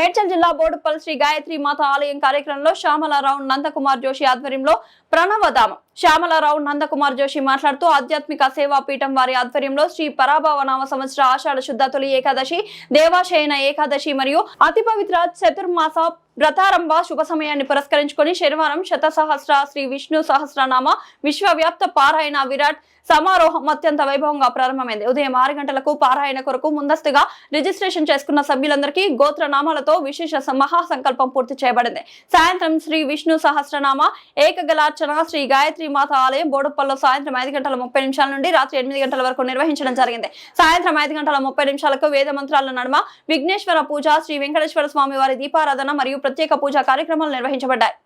మేడ్చల్ జిల్లా బోడుపల్లి శ్రీ గాయత్రి మాత ఆలయం కార్యక్రమంలో శ్యామలారావు నందకుమార్ జోషి ఆధ్వర్యంలో ప్రణవధామ శ్యామలారావు నందకుమార్ జోషి మాట్లాడుతూ ఆధ్యాత్మిక సేవా పీఠం వారి ఆధ్వర్యంలో శ్రీ పరాభవనామ సంవత్సర ఆషాఢ శుద్ధ తొలి ఏకాదశి దేవాశయన ఏకాదశి మరియు అతి పవిత్ర చతుర్మాస వ్రతారంభ శుభ సమయాన్ని పురస్కరించుకొని శనివారం శతసహస్ర శ్రీ విష్ణు సహస్రనామ విశ్వవ్యాప్త పారాయణ విరాట్ సమారోహం అత్యంత వైభవంగా ప్రారంభమైంది. ఉదయం 6 గంటలకు పారాయణ కొరకు ముందస్తుగా రిజిస్ట్రేషన్ చేసుకున్న సభ్యులందరికీ గోత్రనామాలతో విశేష మహాసంకల్పం పూర్తి చేయబడింది. సాయంత్రం శ్రీ విష్ణు సహస్రనామ ఏకగలార్చన శ్రీ గాయత్రి మాత ఆలయం బోడుపల్లిలో సాయంత్రం 5:30 నుండి రాత్రి 8 గంటల వరకు నిర్వహించడం జరిగింది. సాయంత్రం 5:30 వేద మంత్రాల నడుమ విఘ్నేశ్వర పూజ, శ్రీ వెంకటేశ్వర స్వామి వారి దీపారాధన మరియు ప్రత్యేక పూజా కార్యక్రమాలు నిర్వహించబడ్డాయి.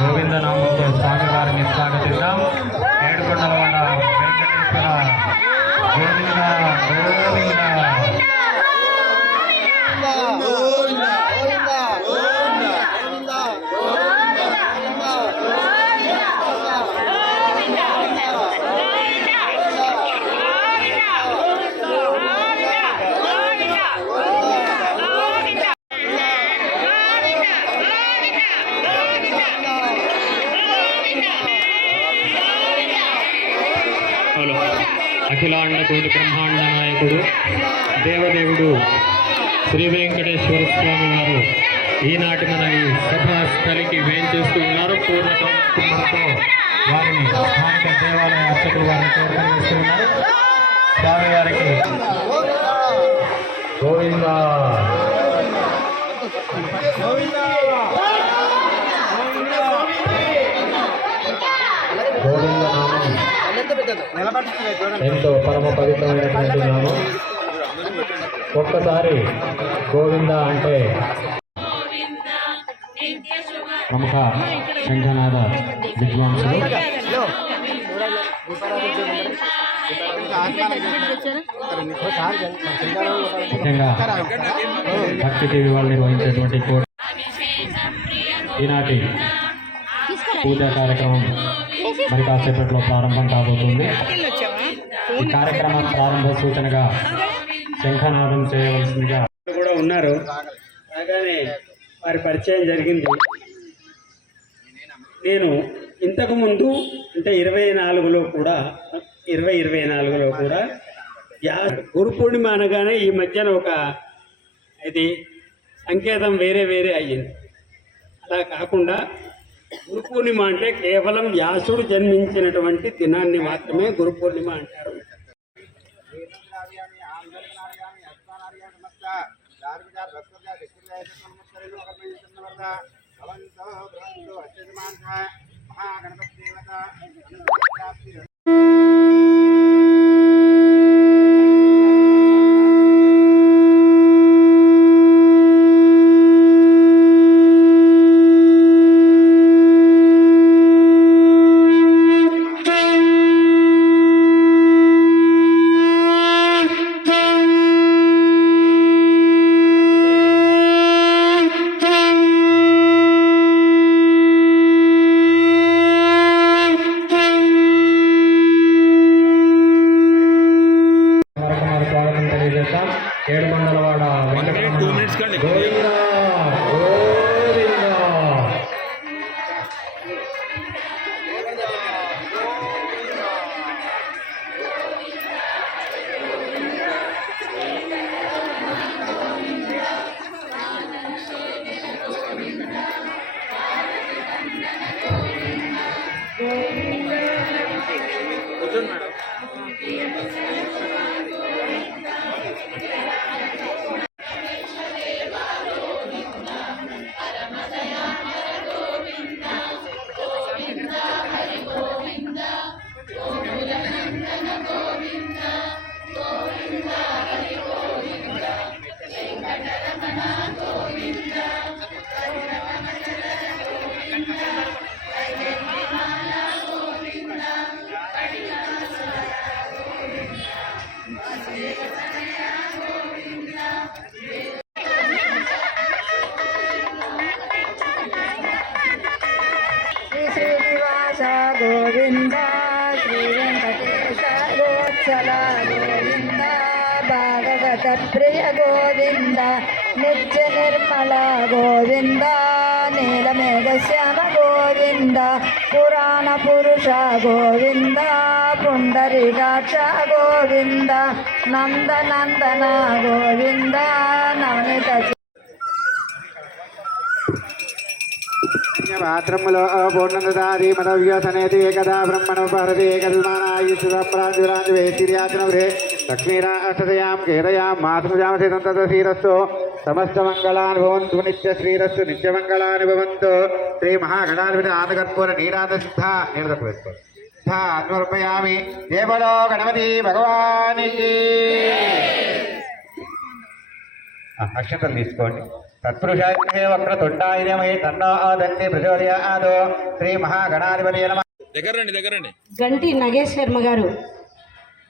గోవిందనామంతో స్వామివారిని స్వాగతిద్దాం. ఏడుకొండలవాడ వెంకటేశ్వర గోవింద గోవింద. అఖిలాండ కోటి బ్రహ్మాండ నాయకుడు దేవదేవుడు శ్రీ వెంకటేశ్వర స్వామి వారు ఈనాటి మన ఈ సభాస్థలికి వేంచేస్తూ ఉన్నారు. పూర్వకంతో వారిని స్థానిక దేవాలయ అర్చకులు వారిని నిర్వహిస్తూ ఉన్నారు. స్వామి వారికి గోవింద గోవింద నామం ఎంతో పరమ పవిత్రమైనటువంటి నామం. ఒక్కసారి గోవింద అంటే ప్రముఖ శంఖనాద విద్వాంసులు ముఖ్యంగా భక్తి టీవీ వాళ్ళు నిర్వహించేటువంటి ఈనాటి పూజా కార్యక్రమం మరి కాసేపట్లో ప్రారంభం కాబోతుంది. ఈ కార్యక్రమ ప్రారంభ సూచనగా శంఖనాదం చేయవలసిందిగా కూడా ఉన్నారు. అలాగనే వారి పరిచయం జరిగింది. నేను ఇంతకుముందు అంటే 24లో కూడా గురు పూర్ణిమ అనగానే ఈ మధ్యన ఒక ఇది సంకేతం వేరే అయ్యింది. అలా కాకుండా గురు పూర్ణిమ అంటే కేవలం వ్యాసుడు జన్మించినటువంటి దినాన్ని మాత్రమే గురు పూర్ణిమ అంటారు. ఏడుమండలవాడ గోవిందా గోవిందా. శ్రీనివాస గోవింద శ్రీ వెంకటేశ గోత్సల గోవింద భాగవత ప్రియ గోవింద నిత్య నిర్మల గోవింద నీలమేఘ శ్యామ గోవింద పురాణ పురుష గోవింద పుండరీకాక్ష గోవింద నందనందన గోవింద నవనిత పాత్రములో పూర్ణదాది మదవ్యోధనేతి ఏకదా బ్రహ్మణోపహరతి ఏకల్మానాయుష్ప్రాంజురాంజువేతిర్యాచనవృే లక్ష్మీరాష్టదయాం కేదయాం మాతృజామసేతం తదశీరస్సు సమస్తమంగళాని భవంతు నిత్య శ్రీరస్సు నిత్యమంగళాని భవంతు. శ్రీ మహాగణాధిపతి ఆనకర్పూర నీరాధ సిద్ధ అన్వర్పయామి. దేవలో గణపతి భగవానికి అక్షతలు తీసుకోండి. తత్పురుషాయ వక్ర తొండాయనమై తన్నో దంతి ప్రచోదయాదో. శ్రీ మహాగణాధిపతి నమః. దగ్గరండి గంటి నగేష్ శర్మ గారు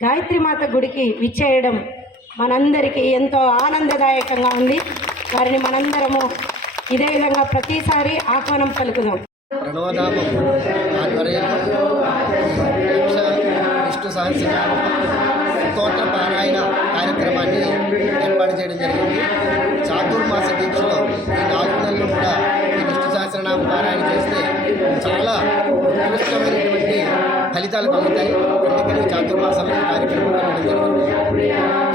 గాయత్రి మాత గుడికి విచ్చేయడం మనందరికీ ఎంతో ఆనందదాయకంగా ఉంది. వారిని మనందరము ఇదే విధంగా ప్రతిసారి ఆహ్వానం పలుకుదాం. ప్రణవధామం ఆధ్వర్యంలో విష్ణు సహస్రనామ స్తోత్ర పారాయణ కార్యక్రమాన్ని ఏర్పాటు చేయడం జరిగింది. చాతుర్మాస దీక్షలో ఈ 4 నెలలు కూడా ఈ విష్ణు సహస్రనామ పారాయణ చేస్తే చాలా ఉత్కృష్టమైనటువంటి ఫలితాలు కలుగుతాయి. అందుకని చాతుర్మాసంలో ఈ కార్యక్రమం పెట్టడం జరిగింది.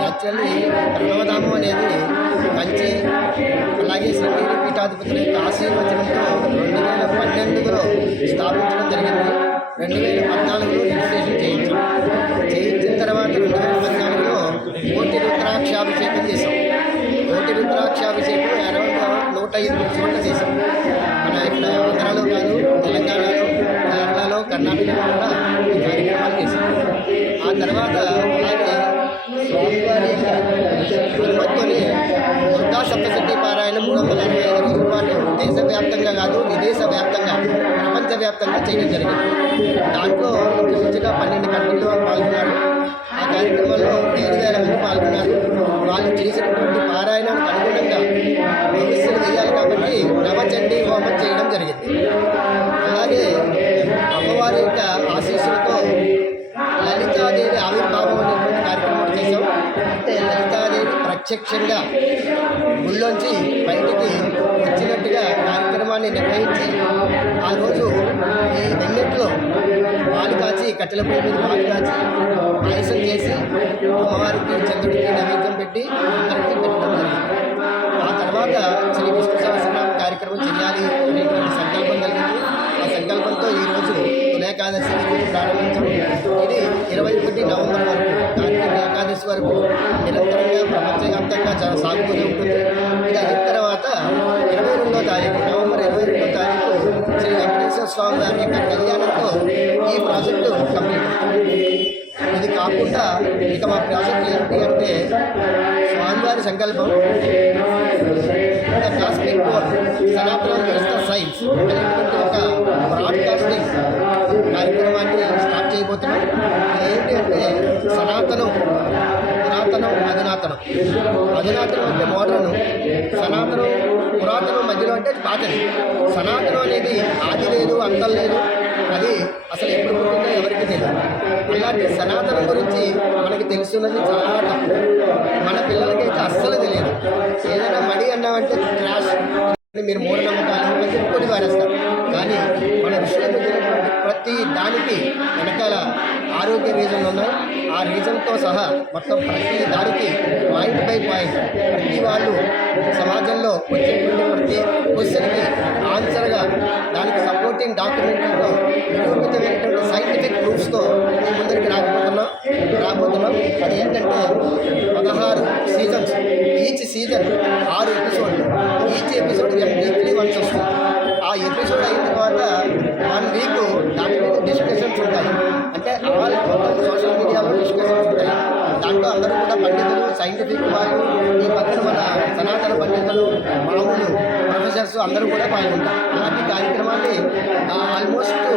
యాక్చువల్లీ ప్రణవధామం అనేది కంచి అలాగే శ్రీగిరి పీఠాధిపతుల యొక్క ఆశీర్వచనంతో 2012లో స్థాపించడం జరిగింది. 2014లో రిజిస్ట్రేషన్ చేయించిన తర్వాత 2014లో కోటి రుద్రాక్షాభిషేకం చేశాం. కోటి రుద్రాక్షాభిషేకం అరౌండ్ 108 చోట్ల చేశాం. మన ఇక్కడ ఆంధ్రాలో కాదు, తెలంగాణలో, కేరళలో, కర్ణాటకలో కూడా ఈ కార్యక్రమాలు చేశాం. ఆ తర్వాత అలాగే స్వామివారి యొక్క అనుమతితోనే దుర్గా సప్తశతి పారాయణ 365 రోజుల పాటు దేశవ్యాప్తంగా కాదు, విదేశ వ్యాప్తంగా, ప్రపంచవ్యాప్తంగా చేయడం జరిగింది. దాంట్లో ఇంచుమించుగా 12 కంట్రీల వారు పాల్గొన్నారు. ఆ కార్యక్రమంలో 7,000 మంది పాల్గొన్నారు. వాళ్ళు చేసినటువంటి పారాయణానికి అనుగుణంగా భవిష్యత్తు వేయాలి కాబట్టి నవచండీ హోమం చేయడం జరిగింది. అలాగే అమ్మవారి యొక్క ఆశీస్సులతో లలితాదేవి ఆవిర్భావం ప్రత్యక్షంగా గుళ్ళోంచి బయటికి వచ్చినట్టుగా కార్యక్రమాన్ని నిర్వహించి ఆ రోజు ఈ వెన్నెట్లో పాలు కాచి కట్టెల పొయ్యి మీద పాలు కాచి పాయసం చేసి అమ్మవారికి చంద్రుడికి నైవేద్యం పెట్టి అందరికీ పెట్టడం జరిగింది. ఆ తర్వాత శ్రీ విష్ణు సహస్రనామ కార్యక్రమం చేయాలి అనేటువంటి సంకల్పం కలిగింది. ఆ సంకల్పంతో ఈరోజు తులేకాదశి ఈరోజు ప్రారంభించాం. ఇది 21 నవంబర్ వరకు కార్తీక ఏకాదశి వరకు నిరంతరంగా ప్రపంచవ్యాప్తంగా చాలా సాగుతూనే ఉంటుంది. ఇది అయిన తర్వాత 22వ తారీఖు నవంబర్ 22వ తారీఖు శ్రీ వెంకటేశ్వర స్వామి వారి యొక్క కళ్యాణంతో ఈ ప్రాజెక్టు కంప్లీట్ అవుతుంది. ఇది కాకుండా ఇక మా ప్రాజెక్ట్ ఏంటి అంటే స్వామివారి సంకల్పం ద కాస్మిక్ కోర్ సనాతన వ్యవస్థ సైన్స్ అనేటువంటి ఒక బ్రాడ్కాస్టింగ్ కార్యక్రమాన్ని స్టార్ట్ చేయబోతున్నాం. ఏంటి అంటే సనాతనం, పురాతనం, అధునాతనం. అధునాతనం అంటే మోడర్న్, సనాతనం పురాతనం మధ్యలో అంటే పాతది. సనాతనం అనేది ఆది లేదు, అంతం లేదు, అది అసలు ఎప్పుడు పుట్టిందో ఎవరికి తెలియదు. అలాంటి సనాతనం గురించి మనకి తెలుసున్నది చాలా తక్కువ. మన పిల్లలకైతే అస్సలు తెలియదు. ఏదైనా మడి అన్నామంటే క్రాష్, మీరు మూఢనమ్మకాలు అని చెప్పుకొని వారేస్తారు. కానీ మన ఋషులకు తెలిసినటువంటి ప్రతి దానికి వెనకాల ఆరోగ్య రీజన్లు ఉన్నాయి. ఆ రీజన్తో సహా మొత్తం ప్రతి దానికి పాయింట్ బై పాయింట్ ప్రతి వాళ్ళు సమాజంలో వచ్చేటువంటి ప్రతి క్వశ్చన్కి ఆన్సర్గా దానికి సపోర్టింగ్ డాక్యుమెంట్లతో నిరూపితమైనటువంటి సైంటిఫిక్ ప్రూఫ్స్తో మేము ముందరికి రాబోతున్నాం. అది ఏంటంటే 16 సీజన్స్, ఈచ్ సీజన్ 6 ఎపిసోడ్లు. ఈచ్ ఎపిసోడ్ వీక్లీ వన్స్ వస్తుంది. ఆ ఎపిసోడ్ అయిన తర్వాత 1 వీక్ దాని మీద డిస్కషన్స్ ఉంటాయి. అంటే ఆల్ సోషల్ మీడియాలో డిస్కషన్స్ ఉంటాయి. దాంట్లో అందరూ కూడా పండితులు, సైంటిఫిక్ వాళ్ళు, ఈ పక్కన మన సనాతన పండితులు, మామూలు ప్రొఫెసర్స్ అందరూ కూడా పాల్గొంటారు. అలాంటి కార్యక్రమాన్ని ఆల్మోస్ట్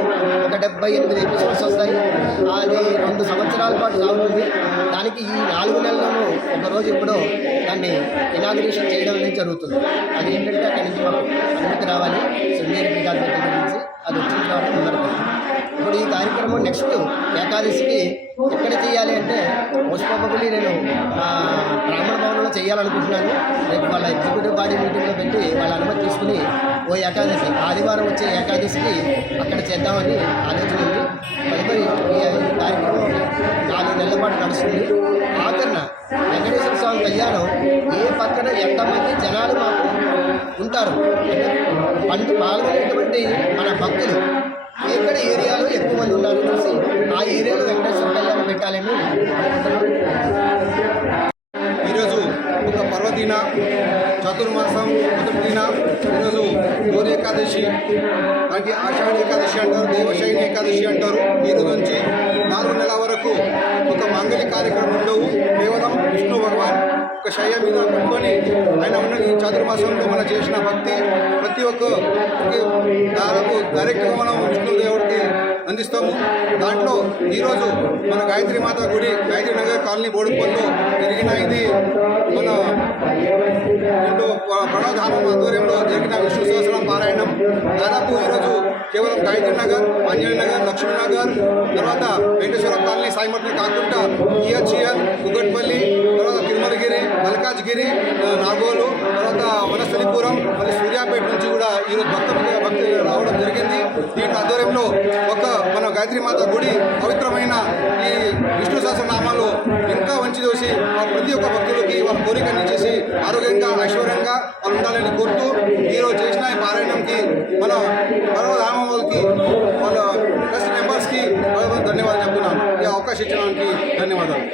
ఒక 78 ఎపిసోడ్స్ వస్తాయి. అది 2 సంవత్సరాల పాటు సాగుతుంది. దానికి ఈ 4 నెలల్లోనూ ఒకరోజు ఇప్పుడు దాన్ని ఇనాగ్రేషన్ చేయడం అనేది జరుగుతుంది. అది ఏంటంటే అక్కడి నుంచి మాకు అనుమతి రావాలి, శృంగేరి పీఠాధిపతి గురించి. అది వచ్చిన తర్వాత ముందరకు ఇప్పుడు ఈ కార్యక్రమం నెక్స్ట్ ఏకాదశికి ఎక్కడ చేయాలి అంటే మోస్ట్ ప్రాబబ్లీ నేను బ్రాహ్మణ భవనంలో చేయాలనుకుంటున్నాను. రేపు వాళ్ళ ఎగ్జిక్యూటివ్ బాడీ మీటింగ్లో పెట్టి వాళ్ళ అనుమతి తీసుకుని ఓ ఏకాదశి ఆదివారం వచ్చే ఏకాదశికి అక్కడ చేద్దామని ఆలోచన ఉంది. తదుపరి ఈ కార్యక్రమం 4 నెలల పాటు నడుస్తుంది. ఆఖరణ వెంకటేశ్వర స్వామి కళ్యాణం ఏ పక్కన ఎంతమంది జనాలు మాకు ఉంటారు అంటే పాల్గొనేటువంటి మన భక్తులు ఎక్కడ ఏరియాలో ఎక్కువ మంది ఉన్నారో చూసి ఆ ఏరియాలో వెంకటేశ్వర కళ్యాణం పెట్టాలని ఈరోజు ఒక పర్వదిన చతుర్మాసం మొదటి దిన ఈరోజు గౌరీ ఏకాదశి, దానికి ఆషాఢ ఏకాదశి అంటారు, దేవశైని ఏకాదశి అంటారు. ఈ రోజు నుంచి 4 నెలల వరకు ఒక మంగళ కార్యక్రమం ఉండవు. కేవలం విష్ణు భగవాన్ ఒక శయ్య మీద పెట్టుకొని ఆయన ఉన్న ఈ చతుర్మాసంలో మనం చేసిన భక్తి ప్రతి ఒక్క దాదాపు డైరెక్ట్గా మనం విష్ణుదేవుడికి అందిస్తాము. దాంట్లో ఈరోజు మన గాయత్రి మాత గుడి గాయత్రి నగర్ కాలనీ బోడుపల్లిలో జరిగిన ఇది మన ప్రణవధామం ఆధ్వర్యంలో జరిగిన విష్ణు సహస్రనామ పారాయణం. దాదాపు ఈరోజు కేవలం గాయత్రి నగర్, ఆంజనేయ నగర్, లక్ష్మీనగర్, తర్వాత వెంకటేశ్వర కాలనీ, సాయిమట్ని కాకుండా ఈహెచ్ఈఎల్, కుగట్పల్లి, తర్వాత తిరుమలగిరి, మల్కాజ్గిరి, నాగోలు, తర్వాత వనస్థలిపురం, మళ్ళీ సూర్యాపేట నుంచి కూడా ఈరోజు భక్తులు రావడం జరిగింది. దీంట్లో ఆధ్వర్యంలో ఒక మన గాయత్రి మాత గుడి పవిత్రమైన ఈ విష్ణు సహస్రనామాలు ఇంకా వంచి చూసి ప్రతి ఒక్క భక్తులకి వాళ్ళ కోరికని చేసి ఆరోగ్యంగా ఐశ్వర్యంగా వాళ్ళు ఉండాలని కోరుతూ ఈరోజు చేసిన ఈ పారాయణంకి మన పర్వధామం వాళ్ళకి వాళ్ళ ట్రస్ట్ మెంబర్స్కి ధన్యవాదాలు చెప్తున్నాను. ఈ అవకాశం ఇచ్చడానికి ధన్యవాదాలు.